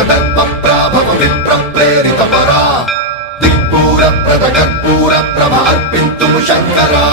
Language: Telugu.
దర్పప్రాభవ విప్ర ప్రేరిత పరా దిక్పూర ప్రద కర్పూర ప్రభ అర్పింతుము శంకరా